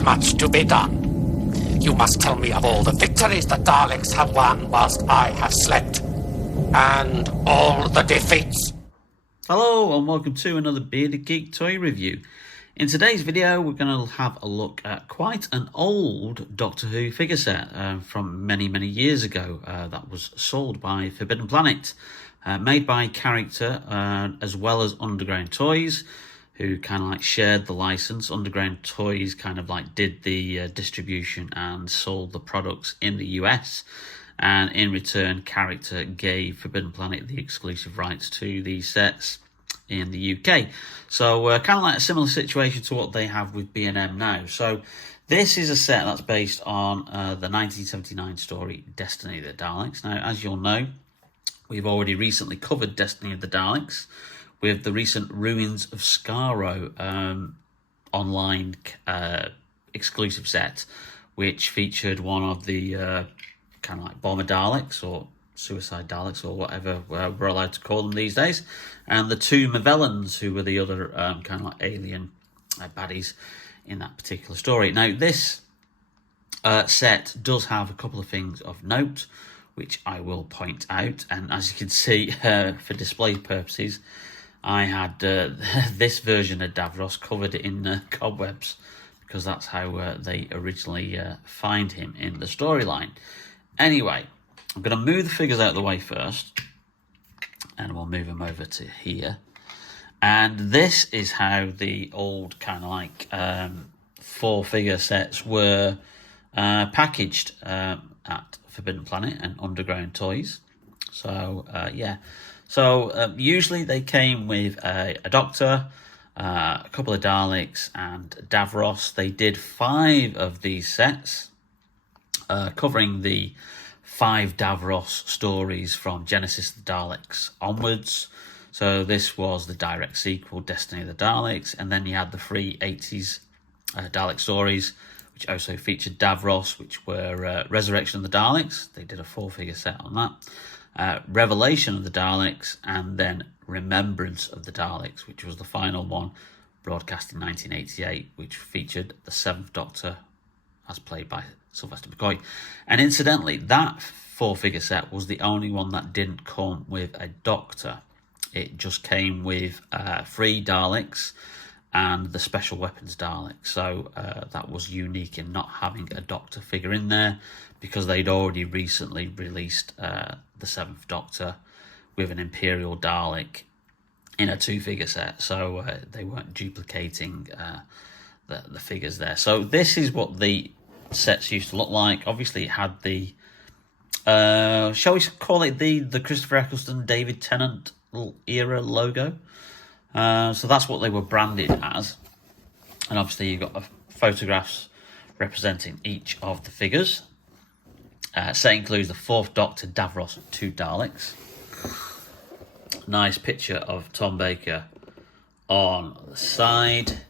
is much to be done. You must tell me of all the victories the Daleks have won whilst I have slept, and all the defeats. Hello and welcome to another Bearded Geek toy review. In today's video we're going to have a look at quite an old Doctor Who figure set from many years ago that was sold by Forbidden Planet, made by Character as well as Underground Toys, who kind of like shared the license. Underground Toys kind of like did the distribution and sold the products in the US, and in return Character gave Forbidden Planet the exclusive rights to these sets in the UK. So kind of like a similar situation to what they have with B&M now. So this is a set that's based on the 1979 story Destiny of the Daleks. Now, as you'll know, we've already recently covered Destiny of the Daleks with the recent Ruins of Skaro online exclusive set, which featured one of the kind of like Bomber Daleks or Suicide Daleks or whatever we're allowed to call them these days, and the two Mavellans, who were the other kind of like alien baddies in that particular story. Now, this set does have a couple of things of note, which I will point out, and as you can see, for display purposes, I had this version of Davros covered in cobwebs, because that's how they originally find him in the storyline. Anyway, I'm going to move the figures out of the way first, and we'll move them over to here. And this is how the old kind of like 4-figure sets were packaged at Forbidden Planet and Underground Toys. So, yeah. So, usually they came with a Doctor, a couple of Daleks, and Davros. They did 5 of these sets, covering the 5 Davros stories from Genesis of the Daleks onwards. So this was the direct sequel, Destiny of the Daleks, and then you had the 3 80s Dalek stories, which also featured Davros, which were Resurrection of the Daleks. They did a 4-figure set on that. Revelation of the Daleks, and then Remembrance of the Daleks, which was the final one, broadcast in 1988, which featured the 7th Doctor as played by Sylvester McCoy. And incidentally, that 4-figure set was the only one that didn't come with a Doctor. It just came with 3 Daleks and the Special Weapons Dalek. So that was unique in not having a Doctor figure in there, because they'd already recently released the 7th Doctor with an Imperial Dalek in a 2-figure set. So they weren't duplicating the figures there. So this is what the sets used to look like. Obviously, it had the, shall we call it the Christopher Eccleston, David Tennant era logo. So that's what they were branded as. And obviously you've got photographs representing each of the figures. Set includes the 4th Doctor, Davros, and 2 Daleks. Nice picture of Tom Baker on the side.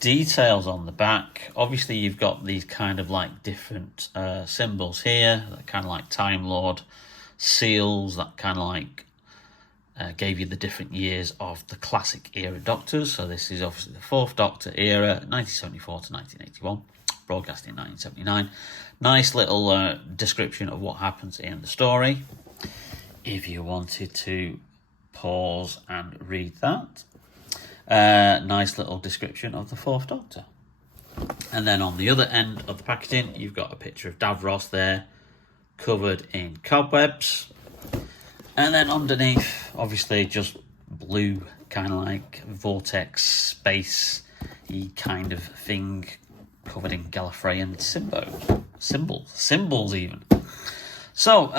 Details on the back. Obviously you've got these kind of like different symbols here, that kind of like Time Lord seals that kind of like gave you the different years of the classic era Doctors. So this is obviously the 4th Doctor era, 1974 to 1981, broadcast in 1979. Nice little description of what happens in the story, if you wanted to pause and read that. Nice little description of the 4th Doctor. And then on the other end of the packaging, you've got a picture of Davros there, covered in cobwebs. And then underneath, obviously just blue, kind of like vortex space-y kind of thing, covered in Gallifreyan symbols even. So,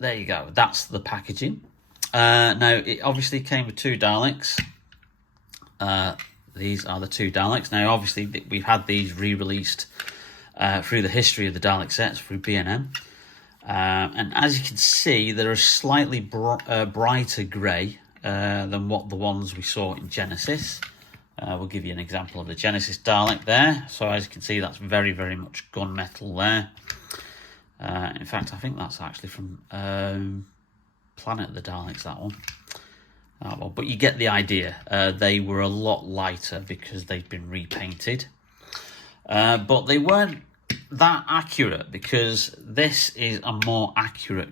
there you go. That's the packaging. Now, it obviously came with 2 Daleks. These are the 2 Daleks. Now, obviously, we've had these re-released through the history of the Dalek sets through B&M. And as you can see, they're a slightly brighter grey than what the ones we saw in Genesis. We'll give you an example of the Genesis Dalek there. So as you can see, that's very much gunmetal there. In fact, I think that's actually from Planet of the Daleks, that one. But you get the idea. They were a lot lighter because they've been repainted. but they weren't that accurate, because this is a more accurate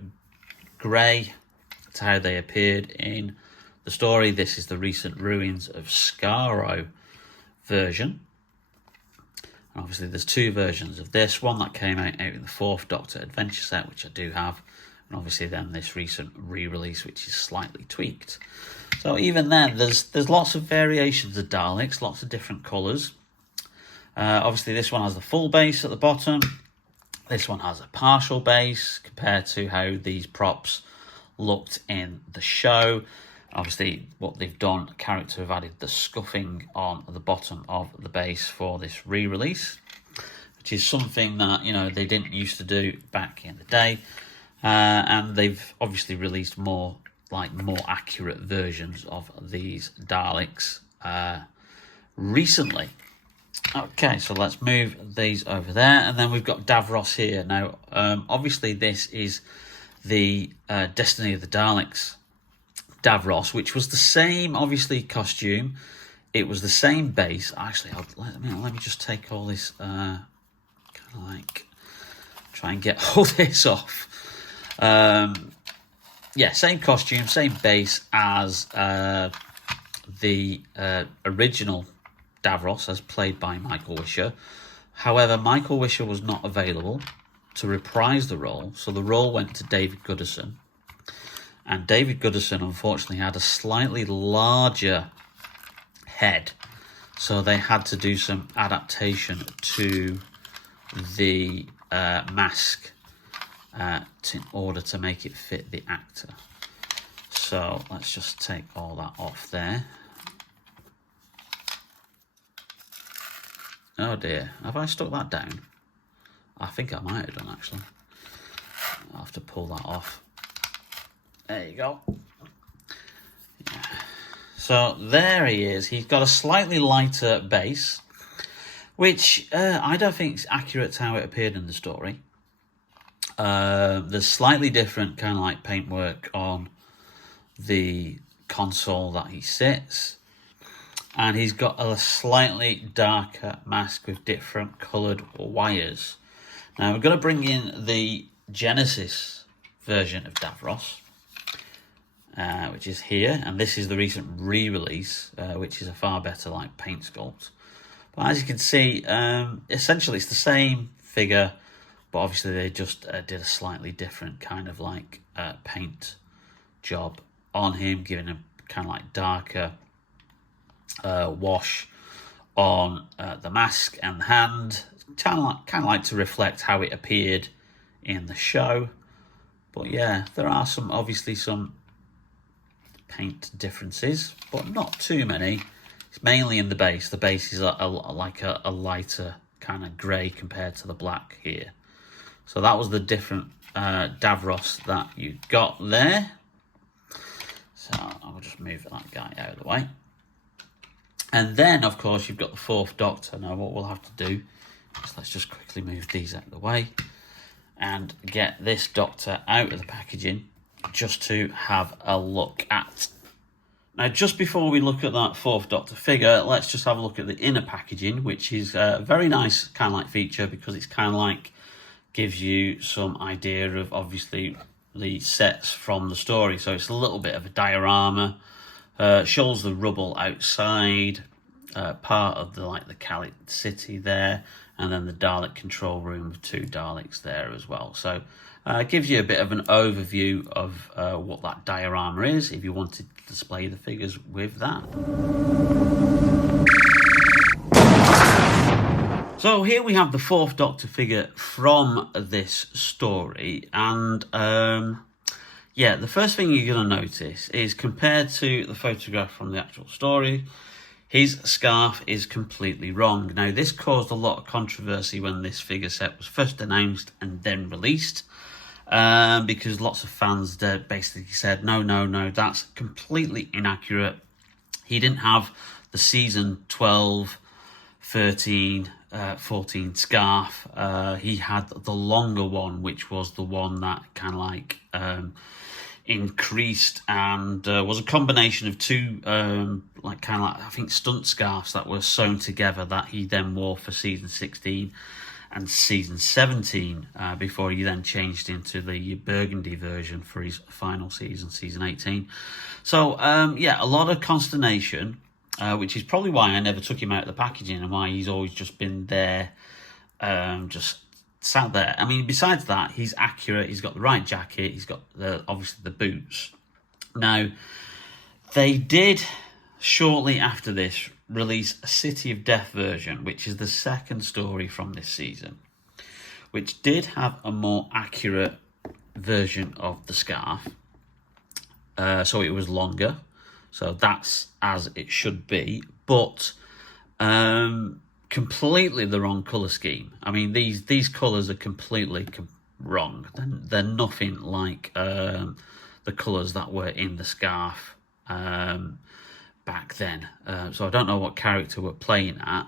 grey to how they appeared in the story. This is the recent Ruins of Skaro version. And obviously there's two versions of this, one that came out in the 4th Doctor Adventure set, which I do have, and obviously then this recent re-release, which is slightly tweaked. So even then, there's lots of variations of Daleks, lots of different colours. Obviously this one has the full base at the bottom. This one has a partial base compared to how these props looked in the show. Obviously what they've done, character have added the scuffing on the bottom of the base for this re-release, which is something that, you know, they didn't used to do back in the day. And they've obviously released more accurate versions of these Daleks recently. Okay, so let's move these over there, and then we've got Davros here. Now, obviously this is the Destiny of the Daleks Davros, which was the same, obviously, costume. It was the same base. Actually, let me just take all this, kind of like, try and get all this off. Yeah, same costume, same base as the original Davros, as played by Michael Wisher. However, Michael Wisher was not available to reprise the role, so the role went to David Goodison. And David Goodison, unfortunately, had a slightly larger head, so they had to do some adaptation to the mask in order to make it fit the actor. So let's just take all that off there. Oh dear, have I stuck that down? I think I might have done, actually. I'll have to pull that off. There you go. Yeah. So there he is. He's got a slightly lighter base, which I don't think is accurate to how it appeared in the story. There's slightly different kind of like paintwork on the console that he sits. And he's got a slightly darker mask with different coloured wires. Now we're going to bring in the Genesis version of Davros, which is here, and this is the recent re-release, which is a far better like paint sculpt. But as you can see, essentially it's the same figure, but obviously they just did a slightly different kind of like paint job on him, giving him kind of like darker wash on the mask and the hand, kind of like to reflect how it appeared in the show. But yeah, there are obviously some paint differences, but not too many. It's mainly in the base. The base is like a lighter kind of grey compared to the black here. So that was the different Davros that you got there. So I'll just move that guy out of the way. And then, of course, you've got the 4th Doctor. Now, what we'll have to do is let's just quickly move these out of the way and get this Doctor out of the packaging just to have a look at. Now, just before we look at that 4th Doctor figure, let's just have a look at the inner packaging, which is a very nice kind of like feature, because it's kind of like gives you some idea of obviously the sets from the story. So it's a little bit of a diorama. Shows the rubble outside, part of the Cali city there, and then the Dalek control room with 2 Daleks there as well. So it gives you a bit of an overview of what that diorama is, if you wanted to display the figures with that. So here we have the 4th Doctor figure from this story, and yeah, the first thing you're going to notice is, compared to the photograph from the actual story, his scarf is completely wrong. Now, this caused a lot of controversy when this figure set was first announced and then released, because lots of fans basically said, no, that's completely inaccurate. He didn't have the season 12, 13, 14 scarf. He had the longer one, which was the one that kind of like increased, and was a combination of two I think stunt scarves that were sewn together that he then wore for season 16 and season 17 before he then changed into the burgundy version for his final season 18. So yeah, a lot of consternation, which is probably why I never took him out of the packaging and why he's always just been there, just sat there. I mean, besides that, he's accurate. He's got the right jacket. He's got obviously the boots. Now, they did shortly after this release a City of Death version, which is the second story from this season, which did have a more accurate version of the scarf. So it was longer. So that's as it should be, but completely the wrong colour scheme. I mean, these colours are completely wrong. They're nothing like the colours that were in the scarf back then. So I don't know what character we're playing at,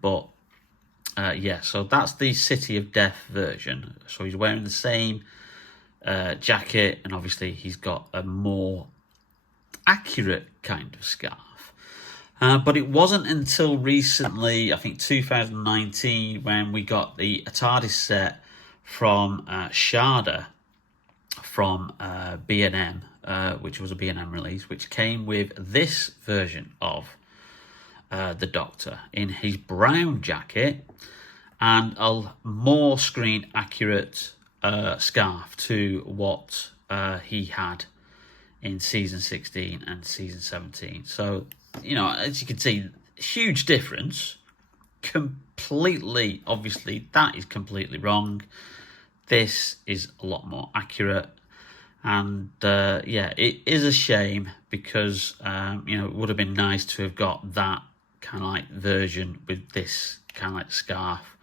but yeah, so that's the City of Death version. So he's wearing the same jacket, and obviously he's got a more accurate kind of scarf. But it wasn't until recently, I think 2019, when we got the TARDIS set from Sharda from B&M, which was a B&M release, which came with this version of the Doctor in his brown jacket and a more screen accurate scarf to what he had in season 16 and season 17. So, you know, as you can see, huge difference. Completely, obviously, that is completely wrong. This is a lot more accurate. And, yeah, it is a shame because, you know, it would have been nice to have got that kind of like version with this kind of like scarf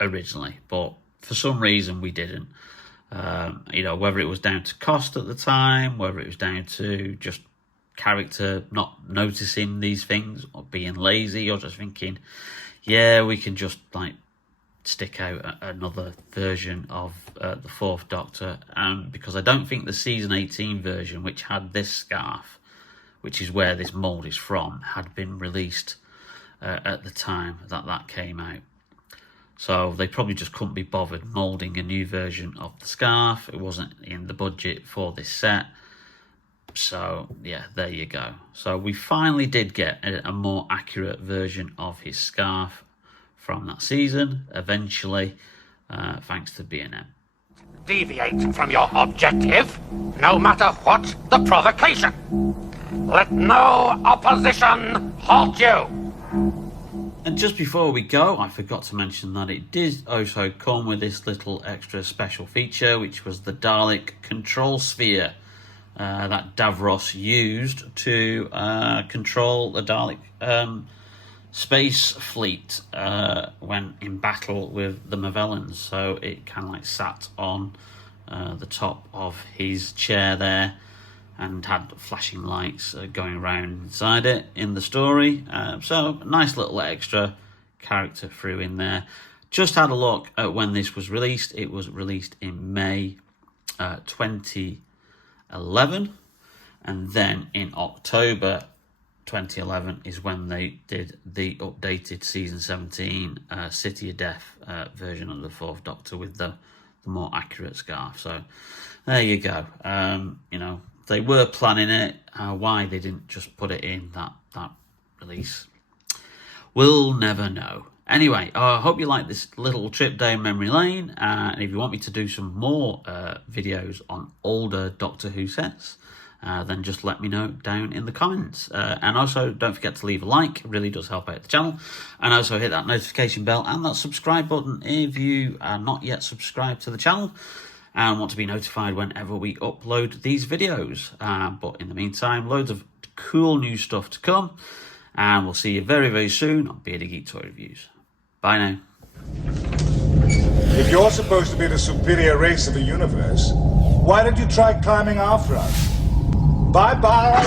originally. But for some reason, we didn't. You know, whether it was down to cost at the time, whether it was down to just character not noticing these things or being lazy or just thinking, yeah, we can just like stick out another version of the Fourth Doctor, because I don't think the season 18 version, which had this scarf, which is where this mould is from, had been released at the time that came out. So they probably just couldn't be bothered moulding a new version of the scarf. It wasn't in the budget for this set. So, yeah, there you go. So we finally did get a more accurate version of his scarf from that season, eventually, thanks to B&M. Deviate from your objective, no matter what the provocation. Let no opposition halt you. And just before we go, I forgot to mention that it did also come with this little extra special feature, which was the Dalek control sphere that Davros used to control the Dalek space fleet when in battle with the Movellans. So it kind of like sat on the top of his chair there and had flashing lights going around inside it in the story. So nice little extra character threw in there. Just had a look at when this was released. It was released in May 2011, and then in October 2011 is when they did the updated season 17 City of Death version of the Fourth Doctor with the more accurate scarf. So there you go. You know, they were planning it. Why they didn't just put it in that release, we'll never know. Anyway, I hope you like this little trip down memory lane. And if you want me to do some more videos on older Doctor Who sets, then just let me know down in the comments. And also, don't forget to leave a like. It really does help out the channel. And also hit that notification bell and that subscribe button if you are not yet subscribed to the channel and want to be notified whenever we upload these videos. But in the meantime, loads of cool new stuff to come. And we'll see you very, very soon on Bearded Geek Toy Reviews. Bye now. If you're supposed to be the superior race of the universe, why did you try climbing after us? Bye-bye!